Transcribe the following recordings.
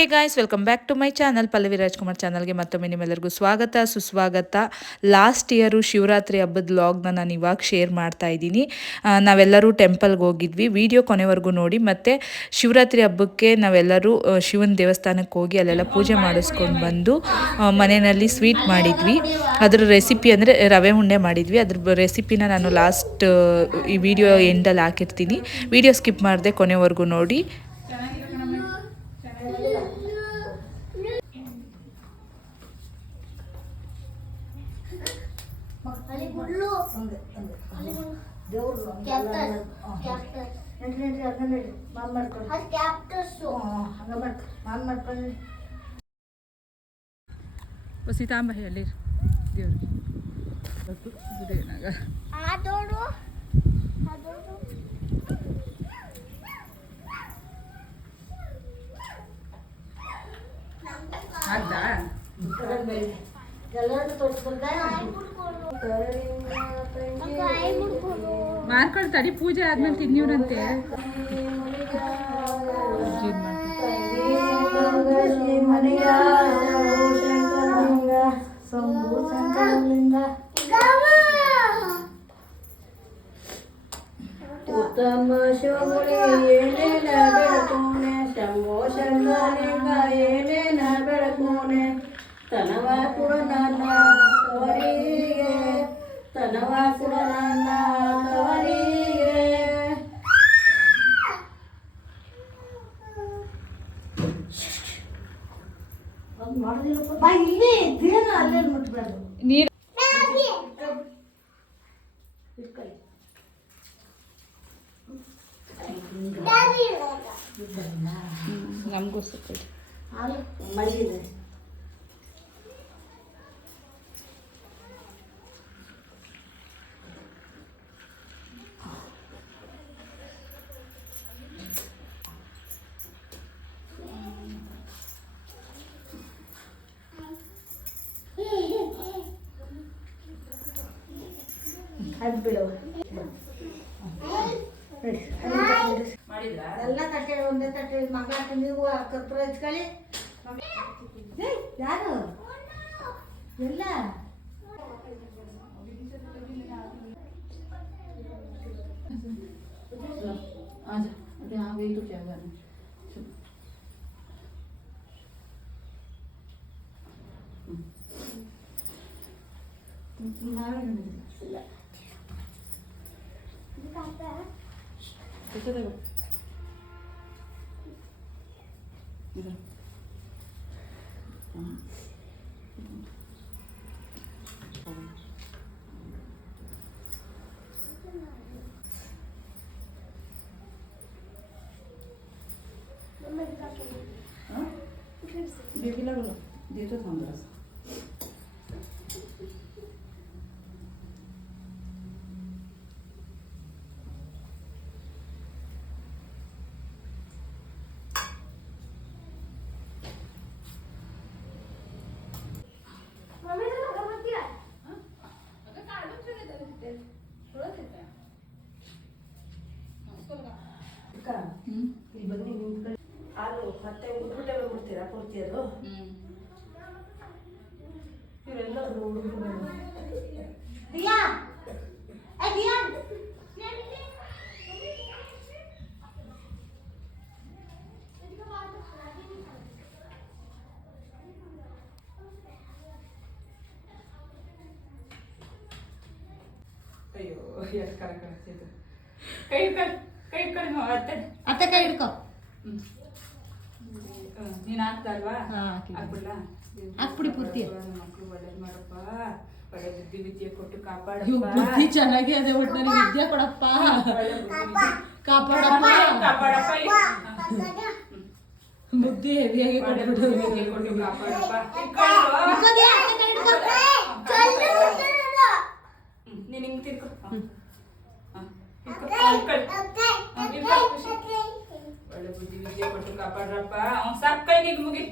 Hey guys, welcome back to my channel. Pallavi Rajkumar ಚಾನಲ್ಗೆ ಮತ್ತೊಮ್ಮೆ ನಿಮ್ಮೆಲ್ಲರಿಗೂ ಸ್ವಾಗತ ಸುಸ್ವಾಗತ. ಲಾಸ್ಟ್ ಇಯರು ಶಿವರಾತ್ರಿ ಹಬ್ಬದ ವ್ಲಾಗ್ನ ನಾನು ಇವಾಗ ಶೇರ್ ಮಾಡ್ತಾ ಇದ್ದೀನಿ. ನಾವೆಲ್ಲರೂ ಟೆಂಪಲ್ಗೆ ಹೋಗಿದ್ವಿ. ವಿಡಿಯೋ ಕೊನೆವರೆಗೂ ನೋಡಿ. ಮತ್ತು ಶಿವರಾತ್ರಿ ಹಬ್ಬಕ್ಕೆ ನಾವೆಲ್ಲರೂ ಶಿವನ ದೇವಸ್ಥಾನಕ್ಕೆ ಹೋಗಿ ಅಲ್ಲೆಲ್ಲ ಪೂಜೆ ಮಾಡಿಸ್ಕೊಂಡು ಬಂದು ಮನೆಯಲ್ಲಿ ಸ್ವೀಟ್ ಮಾಡಿದ್ವಿ. ಅದ್ರ ರೆಸಿಪಿ ಅಂದರೆ ರವೆ ಉಂಡೆ ಮಾಡಿದ್ವಿ. ಅದ್ರ ರೆಸಿಪಿನ ನಾನು ಲಾಸ್ಟ್ ಈ ವಿಡಿಯೋ ಎಂಡಲ್ಲಿ ಹಾಕಿರ್ತೀನಿ. ವಿಡಿಯೋ ಸ್ಕಿಪ್ ಮಾಡದೆ ಕೊನೆವರೆಗೂ ನೋಡಿ. ಸೀತಾಂಬ ಹೇಳಿ ದೇವ್ರಿಗೆ ಮಾಡ್ಕೊಳ್ತಾಡಿ. ಪೂಜೆ ಆದ್ಮೇಲೆ ತಿನ್ನೀವ್ರಂತೆ. ಉತ್ತಮ ಶಿವಗುಳಿ ಏನೇನ ಬೆಳಕೋನೆ, ಶಂಭೋ ಶಂಕರಲಿಂಗ ಏನೇನ ಬೆಳಕೋನೆ, ತನವ ಕುಡ ನನ್ನ ತವರಿಗೆ, ತನವ ಕುಡ ನನ್ನ ತವರಿಗೆ. ಅದು ಮಾಡೋದಿಲ್ಲಪ್ಪ ಬಾ, ಇಲ್ಲಿ ಇದ್ದೇನು ಅಲ್ಲೇ ಮುಟ್ಬಾರ್ದು. ನೀರು ನಮಗೂ ಸ್ವಲ್ಪ ಮಡಗಿದೆ. ಅದು ಬಿಡುವ ಎಲ್ಲ ತಟ್ಟೆ ಒಂದೇ ತಟ್ಟೆ ಮಗಳ ನೀವು ಕರ್ಪೂರ ಹಚ್ಕೊಳ್ಳಿ. ಯಾರು ಎಲ್ಲ बेबीला बोलो देतो थांब जरासा. ಇಲ್ಲಿ ಬನ್ನಿ ನಿಮ್ಮ ಕಡೆ ಹಾಲು ಮತ್ತೆ ಉದ್ಬಿಟ್ಟೆ ಬಿಡ್ತೀರಾ ಪೂರ್ತಿ ಅದು. ಇವರೆಲ್ಲ ಹುಡುಗರು ಅಯ್ಯೋ ಎಷ್ಟು ಕರ ಕಾಣಿಸ್ತಿತ್ತು. ಕೈ ಕೈ ಕಡೆ ಅತ್ತೆ ಕೈ ಹಿಡ್ಕೊ. ನೀನು ಹಾಕ್ತಲ್ವಾ ಹಾಕ್ಬಿಡ್ಲಾ? ಹಾಕ್ಬಿಡಿ ಪೂರ್ತಿ. ಮಕ್ಕಳು ಒಳ್ಳೇದು ಮಾಡಪ್ಪ, ಒಳ್ಳೆ ಬುದ್ಧಿ ವಿದ್ಯೆ ಕೊಟ್ಟು ಕಾಪಾಡಪ್ಪ. ಬುದ್ಧಿ ಚೆನ್ನಾಗಿ ಅದೇ ಒಟ್ಟು ನನಗೆ ವಿದ್ಯೆ ಕೊಡಪ್ಪ, ಕಾಪಾಡಪ್ಪ ಕಾಪಾಡಪ್ಪ. ಬುದ್ಧಿ ಹೆವಿಯಾಗಿ ಕೊಟ್ಟು ಕಾಪಾಡಪ್ಪ. ನೀನು ಹಿಂಗೆ ತಿರ್ಕೊ. ಒಳ್ಳೆ ಬುದ್ಧಿ ವಿದ್ಯೆ ಕೊಟ್ಟು ಕಾಪಾಡ್ರಪ್ಪ. ಸಾಕೈಗೆ ಮುಗಿ.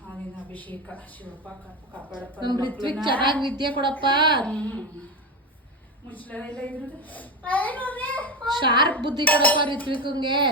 ಹಾಲಿನ ಅಭಿಷೇಕ ಶಿವಪ್ಪ ಕಾಪಾಡಪ್ಪ. ಋತ್ವಿಕ್ ಚೆನ್ನಾಗಿ ವಿದ್ಯೆ ಕೊಡಪ್ಪ. ಮುಚ್ಚಲ ಇಲ್ಲ ಇದ್ರದ್ದು ಶಾರ್ಪ್ ಬುದ್ಧಿ ಕೊಡಪ್ಪ ಋತ್ವಿಕ್ಗೆ.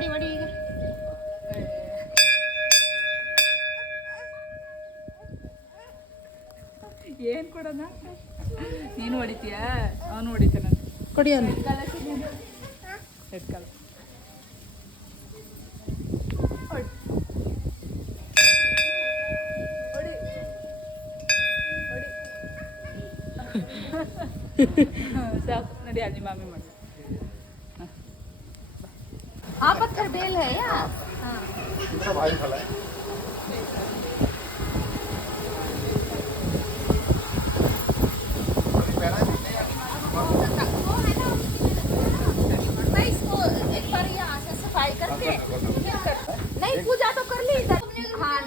ಹೊಡಿ ಹೊಡಿ ಈಗ ಏನು ಕೊಡೋಣ? ನೀನು ಹೊಡಿತೀಯಾ? ಅವನು ಹೊಡಿತಾನ. ಕೊಡಿಯಲ್ಲ ರೆಡ್ ಕಲರ್ ಸಾಕು ನಡಿ, ಅಲ್ಲಿ ಮಾಮಿ ಮಾಡಿ. ಆ ಪತ್ಥर बेल है यार मैं इसको एक बार यहाँ से सफाई करके नहीं पूजा तो कर ली हाँ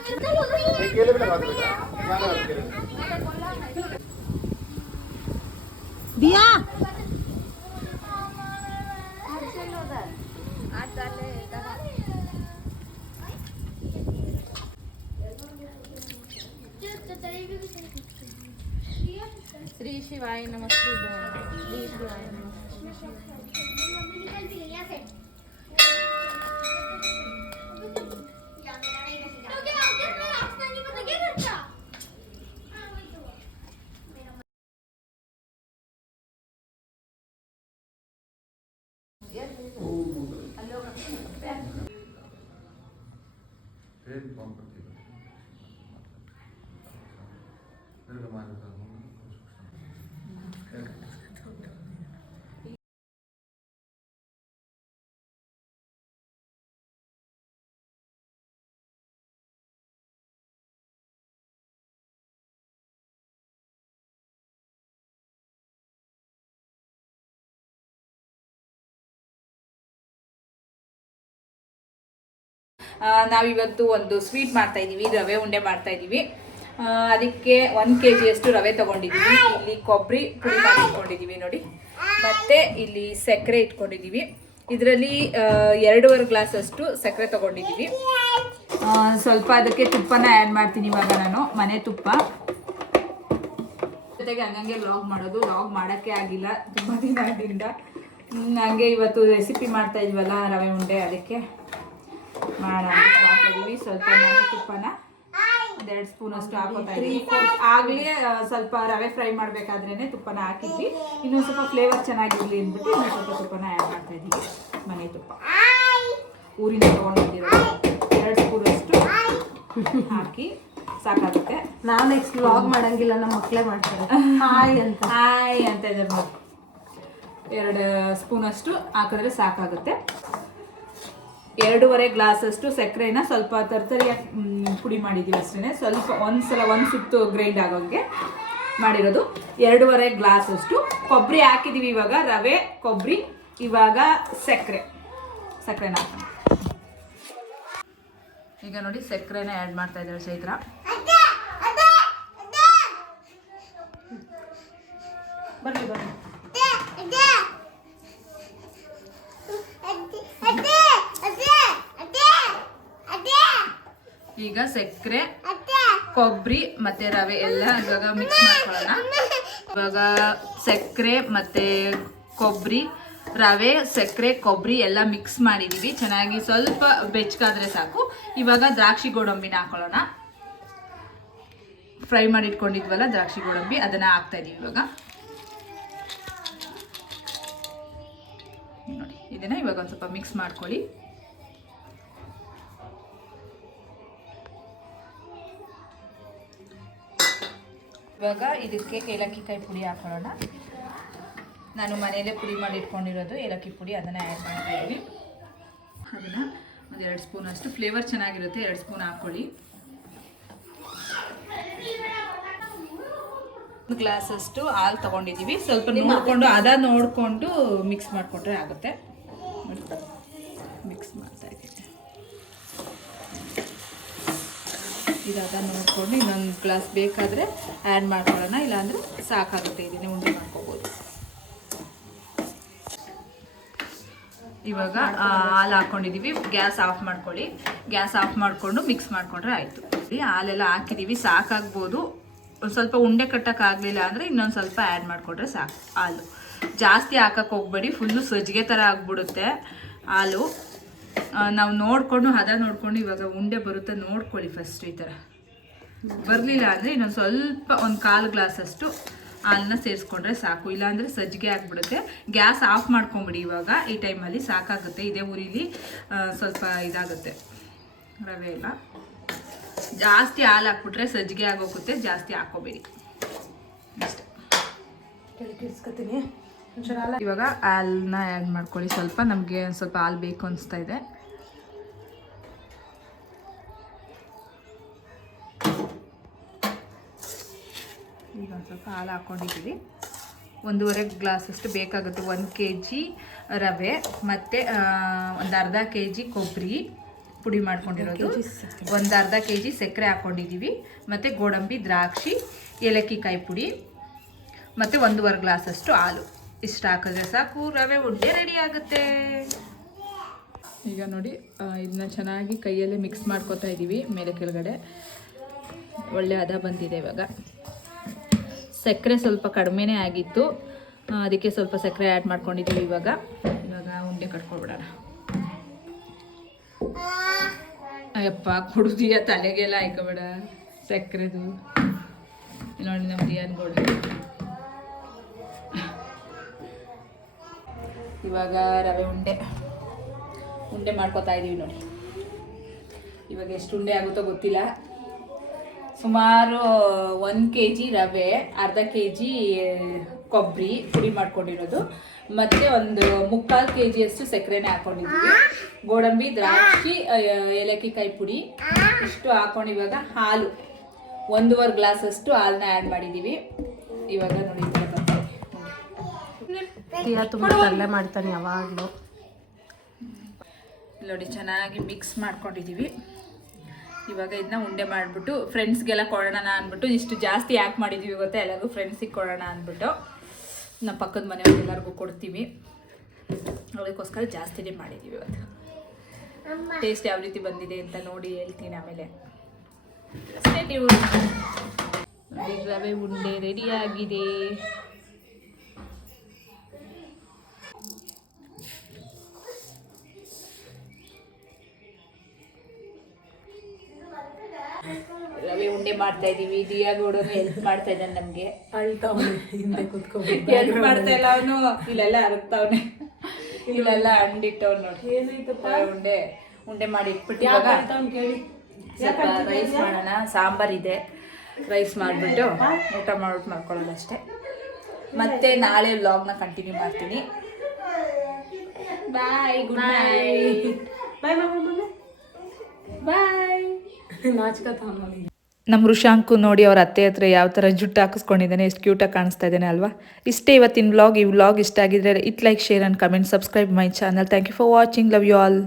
दिया श्री शिवाय नमस्ते श्री शिवाय ನಾವಿವತ್ತು ಒಂದು ಸ್ವೀಟ್ ಮಾಡ್ತಾ ಇದ್ದೀವಿ, ರವೆ ಉಂಡೆ ಮಾಡ್ತಾ ಇದ್ದೀವಿ. ಅದಕ್ಕೆ 1 kg ಅಷ್ಟು ರವೆ ತಗೊಂಡಿದ್ದೀವಿ. ಇಲ್ಲಿ ಕೊಬ್ಬರಿ ಪುಡಿ ಮಾಡಿ ಇಟ್ಕೊಂಡಿದ್ದೀವಿ ನೋಡಿ, ಮತ್ತೆ ಇಲ್ಲಿ ಸಕ್ಕರೆ ಇಟ್ಕೊಂಡಿದ್ದೀವಿ. ಇದರಲ್ಲಿ 2.5 ಗ್ಲಾಸ್ ಅಷ್ಟು ಸಕ್ಕರೆ ತಗೊಂಡಿದ್ದೀವಿ. ಸ್ವಲ್ಪ ಅದಕ್ಕೆ ತುಪ್ಪನ ಆ್ಯಡ್ ಮಾಡ್ತೀನಿ ಇವಾಗ ನಾನು, ಮನೆ ತುಪ್ಪ. ಜೊತೆಗೆ ಹಂಗಂಗೆ ವ್ಲಾಗ್ ಮಾಡೋದು, ವ್ಲಾಗ್ ಮಾಡೋಕ್ಕೆ ಆಗಿಲ್ಲ ತುಂಬ ದಿನದಿಂದ. ಹಂಗೆ ಇವತ್ತು ರೆಸಿಪಿ ಮಾಡ್ತಾ ಇದ್ವಲ್ಲ ರವೆ ಉಂಡೆ, ಅದಕ್ಕೆ ಮಾಡೋಣ ಹಾಕ್ತಾ ಇದೀವಿ. ಸ್ವಲ್ಪ ಮನೆ ತುಪ್ಪನ 1-2 ಸ್ಪೂನ್ ಅಷ್ಟು ಹಾಕೋತಾ ಇದೀವಿ. ಆಗಲೇ ಸ್ವಲ್ಪ ರವೆ ಫ್ರೈ ಮಾಡಬೇಕಾದ್ರೇ ತುಪ್ಪನ ಹಾಕಿದ್ವಿ. ಇನ್ನೊಂದು ಸ್ವಲ್ಪ ಫ್ಲೇವರ್ ಚೆನ್ನಾಗಿರಲಿ ಅಂದ್ಬಿಟ್ಟು ಇನ್ನೊಂದು ಸ್ವಲ್ಪ ತುಪ್ಪನ ಆ್ಯಡ್ ಮಾಡ್ತಾ ಇದ್ದೀವಿ. ಮನೆ ತುಪ್ಪ ಊರಿಂದ ತೊಗೊಂಡು ಬಂದಿರೋದು 2 ಸ್ಪೂನ್ ಅಷ್ಟು ಹಾಕಿ ಸಾಕಾಗುತ್ತೆ. ನಾನು ನೆಕ್ಸ್ಟ್ ವ್ಲಾಗ್ ಮಾಡಂಗಿಲ್ಲ, ನಮ್ಮ ಮಕ್ಕಳೇ ಮಾಡ್ತಾರೆ. ಹಾಯ್ ಅಂತ ಇದ್ದಾರೆ ನೋಡಿ. 2 ಸ್ಪೂನ್ ಅಷ್ಟು ಹಾಕಿದ್ರೆ ಸಾಕಾಗುತ್ತೆ. 2.5 ಗ್ಲಾಸ್ ಅಷ್ಟು ಸಕ್ಕರೆನ ಸ್ವಲ್ಪ ತರ್ತರಿಯಾಗಿ ಪುಡಿ ಮಾಡಿದ್ದೀವಿ ಅಷ್ಟೇ. ಸ್ವಲ್ಪ ಒಂದು ಸುತ್ತು ಗ್ರೈಂಡ್ ಆಗೋಂಗೆ ಮಾಡಿರೋದು. 2.5 ಗ್ಲಾಸ್ ಅಷ್ಟು ಕೊಬ್ಬರಿ ಹಾಕಿದ್ದೀವಿ. ಇವಾಗ ರವೆ, ಕೊಬ್ಬರಿ, ಇವಾಗ ಸಕ್ಕರೆನ ಹಾಕೋಣ. ಈಗ ನೋಡಿ ಸಕ್ಕರೆನ ಆ್ಯಡ್ ಮಾಡ್ತಾ ಇದ್ದಾರೆ ಚೈತ್ರ. ಬರ್ರಿ ಬರ್ರಿ ಈಗ ಸಕ್ಕರೆ, ಕೊಬ್ಬರಿ ಮತ್ತೆ ರವೆ ಎಲ್ಲ ಇವಾಗ ಮಿಕ್ಸ್ ಮಾಡ್ಕೊಳ್ಳೋಣ. ಇವಾಗ ಸಕ್ಕರೆ ಮತ್ತೆ ಕೊಬ್ಬರಿ, ರವೆ, ಸಕ್ಕರೆ, ಕೊಬ್ಬರಿ ಎಲ್ಲ ಮಿಕ್ಸ್ ಮಾಡಿದ್ದೀವಿ. ಚೆನ್ನಾಗಿ ಸ್ವಲ್ಪ ಬೆಚ್ಚಗಾದ್ರೆ ಸಾಕು. ಇವಾಗ ದ್ರಾಕ್ಷಿ ಗೋಡಂಬಿನ ಹಾಕೊಳ್ಳೋಣ. ಫ್ರೈ ಮಾಡಿ ಇಟ್ಕೊಂಡಿದ್ವಲ್ಲ ದ್ರಾಕ್ಷಿ ಗೋಡಂಬಿ, ಅದನ್ನ ಹಾಕ್ತಾ ಇದೀವಿ ಇವಾಗ. ನೋಡಿ ಇದನ್ನ ಇವಾಗ ಒಂದು ಸ್ವಲ್ಪ ಮಿಕ್ಸ್ ಮಾಡ್ಕೊಳ್ಳಿ. ಇವಾಗ ಇದಕ್ಕೆ ಏಲಕ್ಕಿ ಕಾಯಿ ಪುಡಿ ಹಾಕೊಳ್ಳೋಣ. ನಾನು ಮನೆಯಲ್ಲೇ ಪುಡಿ ಮಾಡಿ ಇಟ್ಕೊಂಡಿರೋದು ಏಲಕ್ಕಿ ಪುಡಿ, ಅದನ್ನು ಆ್ಯಡ್ ಮಾಡ್ತಾ ಇದ್ದೀವಿ. ಅದನ್ನು ಒಂದು 2 ಸ್ಪೂನ್ ಅಷ್ಟು, ಫ್ಲೇವರ್ ಚೆನ್ನಾಗಿರುತ್ತೆ, 2 ಸ್ಪೂನ್ ಹಾಕ್ಕೊಳ್ಳಿ. 1 ಗ್ಲಾಸ್ ಅಷ್ಟು ಹಾಲು ತೊಗೊಂಡಿದ್ದೀವಿ. ಸ್ವಲ್ಪ ನೋಡಿಕೊಂಡು ಮಿಕ್ಸ್ ಮಾಡಿಕೊಂಡ್ರೆ ಆಗುತ್ತೆ. ಮಿಕ್ಸ್ ಮಾಡ್ತಾ ಇದ್ದೀವಿ. ಇದಾದ ನೋಡಿಕೊಂಡು ಇನ್ನೊಂದು ಗ್ಲಾಸ್ ಬೇಕಾದರೆ ಆ್ಯಡ್ ಮಾಡ್ಕೊಳ್ಳೋಣ, ಇಲ್ಲಾಂದರೆ ಸಾಕಾಗುತ್ತೆ. ಇದನ್ನೇ ಉಂಡೆ ಮಾಡ್ಕೋಬೋದು. ಇವಾಗ ಹಾಲು ಹಾಕ್ಕೊಂಡಿದ್ದೀವಿ. ಗ್ಯಾಸ್ ಆಫ್ ಮಾಡ್ಕೊಳ್ಳಿ. ಗ್ಯಾಸ್ ಆಫ್ ಮಾಡಿಕೊಂಡು ಮಿಕ್ಸ್ ಮಾಡಿಕೊಂಡ್ರೆ ಆಯಿತು. ಹಾಲೆಲ್ಲ ಹಾಕಿದ್ದೀವಿ, ಸಾಕಾಗ್ಬೋದು. ಒಂದು ಸ್ವಲ್ಪ ಉಂಡೆ ಕಟ್ಟೋಕ್ಕಾಗಲಿಲ್ಲ ಅಂದರೆ ಇನ್ನೊಂದು ಸ್ವಲ್ಪ ಆ್ಯಡ್ ಮಾಡಿಕೊಂಡ್ರೆ ಸಾಕು. ಹಾಲು ಜಾಸ್ತಿ ಹಾಕಕ್ಕೆ ಹೋಗ್ಬೇಡಿ, ಫುಲ್ಲು ಸಜ್ಜಿಗೆ ಥರ ಆಗಿಬಿಡುತ್ತೆ ಹಾಲು. ನಾವು ನೋಡಿಕೊಂಡು ಹದ ನೋಡಿಕೊಂಡು ಇವಾಗ ಉಂಡೆ ಬರುತ್ತೆ ನೋಡ್ಕೊಳ್ಳಿ ಫಸ್ಟ್ ಈ ಥರ. ಬರಲಿಲ್ಲ ಅಂದರೆ ಇನ್ನೊಂದು ಸ್ವಲ್ಪ ಒಂದು 1/4 ಗ್ಲಾಸಷ್ಟು ಹಾಲನ್ನ ಸೇರಿಸ್ಕೊಂಡ್ರೆ ಸಾಕು. ಇಲ್ಲಾಂದರೆ ಸಜ್ಜಿಗೆ ಆಗಿಬಿಡುತ್ತೆ. ಗ್ಯಾಸ್ ಆಫ್ ಮಾಡ್ಕೊಂಬಿಡಿ ಇವಾಗ ಈ ಟೈಮಲ್ಲಿ, ಸಾಕಾಗುತ್ತೆ. ಇದೇ ಉರಿಲಿ ಸ್ವಲ್ಪ ಇದಾಗುತ್ತೆ ರವೆ ಎಲ್ಲ. ಜಾಸ್ತಿ ಹಾಲು ಹಾಕ್ಬಿಟ್ರೆ ಸಜ್ಜಿಗೆ ಆಗೋಗುತ್ತೆ, ಜಾಸ್ತಿ ಹಾಕೋಬೇಡಿ ಅಷ್ಟೇ. ಇವಾಗ ಹಾಲನ್ನ ಆ್ಯಡ್ ಮಾಡ್ಕೊಳ್ಳಿ ಸ್ವಲ್ಪ. ನಮಗೆ ಒಂದು ಸ್ವಲ್ಪ ಹಾಲು ಬೇಕು ಅನಿಸ್ತಾ ಇದೆ. ಈಗ ಒಂದು ಸ್ವಲ್ಪ ಹಾಲು ಹಾಕ್ಕೊಂಡಿದ್ದೀವಿ. 1.5 ಗ್ಲಾಸಷ್ಟು ಬೇಕಾಗುತ್ತೆ. 1 kg ರವೆ ಮತ್ತು ಒಂದು ಅರ್ಧ kg ಕೊಬ್ಬರಿ ಪುಡಿ ಮಾಡ್ಕೊಂಡಿರೋದು, ಒಂದು ಅರ್ಧ kg ಸಕ್ಕರೆ ಹಾಕ್ಕೊಂಡಿದ್ದೀವಿ, ಮತ್ತು ಗೋಡಂಬಿ, ದ್ರಾಕ್ಷಿ, ಏಲಕ್ಕಿ ಕಾಯಿ ಪುಡಿ ಮತ್ತು 1.5 ಗ್ಲಾಸಷ್ಟು ಹಾಲು. ಇಷ್ಟು ಹಾಕಿದ್ರೆ ಸಾಕು, ರವೆ ಉಂಡೆ ರೆಡಿ ಆಗುತ್ತೆ. ಈಗ ನೋಡಿ ಇದನ್ನ ಚೆನ್ನಾಗಿ ಕೈಯಲ್ಲೇ ಮಿಕ್ಸ್ ಮಾಡ್ಕೊತಾ ಇದ್ದೀವಿ. ಮೇಲೆ ಕೆಳಗಡೆ ಒಳ್ಳೆ ಹದ ಬಂದಿದೆ. ಇವಾಗ ಸಕ್ಕರೆ ಸ್ವಲ್ಪ ಕಡಿಮೆನೇ ಆಗಿತ್ತು, ಅದಕ್ಕೆ ಸ್ವಲ್ಪ ಸಕ್ಕರೆ ಆ್ಯಡ್ ಮಾಡ್ಕೊಂಡಿದ್ದೀವಿ. ಇವಾಗ ಉಂಡೆ ಕಟ್ಕೊಬಿಡೋಣ. ಅಯ್ಯಪ್ಪ ಕುಡ್ದೀಯ, ತಲೆಗೆಲ್ಲ ಹಾಕೋಬೇಡ ಸಕ್ಕರೆದು. ನೋಡಿ ನಮ್ಮ ದಿಯಾನ್ ಗೋಲ್ಡ್. ಇವಾಗ ರವೆ ಉಂಡೆ ಮಾಡ್ಕೊತಾ ಇದ್ದೀವಿ ನೋಡಿ. ಇವಾಗ ಎಷ್ಟು ಉಂಡೆ ಆಗುತ್ತೋ ಗೊತ್ತಿಲ್ಲ. ಸುಮಾರು 1 kg ರವೆ, ಅರ್ಧ kg ಕೊಬ್ಬರಿ ಪುಡಿ ಮಾಡ್ಕೊಂಡಿರೋದು, ಮತ್ತು ಒಂದು 3/4 kg ಅಷ್ಟು ಸಕ್ಕರೆನೇ ಹಾಕ್ಕೊಂಡಿದ್ದೀವಿ. ಗೋಡಂಬಿ, ದ್ರಾಕ್ಷಿ, ಏಲಕ್ಕಿ ಕಾಯಿ ಪುಡಿ ಇಷ್ಟು ಹಾಕೊಂಡು ಇವಾಗ ಹಾಲು 1.5 ಗ್ಲಾಸಷ್ಟು ಹಾಲನ್ನ ಆ್ಯಡ್ ಮಾಡಿದ್ದೀವಿ. ಇವಾಗ ನೋಡಿ ತುಂಬ ತರಲೆ ಮಾಡ್ತಾನೆ ಯಾವಾಗಲೂ. ನೋಡಿ ಚೆನ್ನಾಗಿ ಮಿಕ್ಸ್ ಮಾಡ್ಕೊಂಡಿದ್ದೀವಿ. ಇವಾಗ ಇದನ್ನ ಉಂಡೆ ಮಾಡಿಬಿಟ್ಟು ಫ್ರೆಂಡ್ಸ್ಗೆಲ್ಲ ಕೊಡೋಣ ಅಂದ್ಬಿಟ್ಟು, ಇಷ್ಟು ಜಾಸ್ತಿ ಯಾಕೆ ಮಾಡಿದ್ದೀವಿ ಗೊತ್ತಾ, ಎಲ್ಲರಿಗೂ ಫ್ರೆಂಡ್ಸಿಗೆ ಕೊಡೋಣ ಅಂದ್ಬಿಟ್ಟು. ನಮ್ಮ ಪಕ್ಕದ ಮನೆಯವ್ರಿಗೆಲ್ಲರಿಗೂ ಕೊಡ್ತೀವಿ, ಅದಕ್ಕೋಸ್ಕರ ಜಾಸ್ತಿನೇ ಮಾಡಿದ್ದೀವಿ ಇವತ್ತು. ಟೇಸ್ಟ್ ಯಾವ ರೀತಿ ಬಂದಿದೆ ಅಂತ ನೋಡಿ ಹೇಳ್ತೀನಿ ಆಮೇಲೆ. ರವೆ ಉಂಡೆ ರೆಡಿಯಾಗಿದೆ. ರವೆ ಉಂಡೆ ಮಾಡ್ತಾ ಇದೀವಿ. ದಿಯಾಗೌಡನು ಹೆಲ್ಪ್ ಮಾಡ್ತಾ ಇದ್ದಾನೆ ನಮ್ಗೆ. ಹಿಂದೆ ಕೂತ್ಕೊಂಡು ಹೆಲ್ಪ್ ಮಾಡ್ತಾ ಇಲ್ಲ ಅವನು, ಇಲ್ಲೆಲ್ಲ ಅರಗ್ತಾವನೆ, ಇಲ್ಲೆಲ್ಲ ಅಂಡಿಟ್ಟವ್ ನೋಡಿ. ಉಂಡೆ ಮಾಡಿ ಇಟ್ಬಿಟ್ಟು ಇವಾಗ ಸ್ವಲ್ಪ ರೈಸ್ ಮಾಡೋಣ. ಸಾಂಬಾರಿದೆ, ರೈಸ್ ಮಾಡಿಬಿಟ್ಟು ಊಟ ಮಾಡ್ಕೊಳ್ಳೋದಷ್ಟೇ. ಮತ್ತೆ ನಾಳೆ ವ್ಲಾಗ್ನ ಕಂಟಿನ್ಯೂ ಮಾಡ್ತೀನಿ. ಬಾಯ್, ಗುಡ್ ನೈಟ್. ಬಾಯ್ ಬಾಯ್. ನಾಚ್ಕತಾವಲ್ಲಿ. ನಮ್ಮ ಋಷಾಂಕು ನೋಡಿ ಅವ್ರ ಅತ್ತೆ ಹತ್ರ ಯಾವ ಥರ ಜುಟ್ಟು ಹಾಕಿಸ್ಕೊಂಡಿದ್ದಾನೆ, ಎಷ್ಟು ಕ್ಯೂಟಾಗಿ ಕಾಣಿಸ್ತಾ ಇದ್ದಾನೆ ಅಲ್ವಾ. ಇಷ್ಟೇ ಇವತ್ತಿನ ವ್ಲಾಗ್. ಈ ವ್ಲಾಗ್ ಇಷ್ಟ ಆಗಿದ್ರೆ it like, share and comment, subscribe my channel. Thank you for watching. Love you all.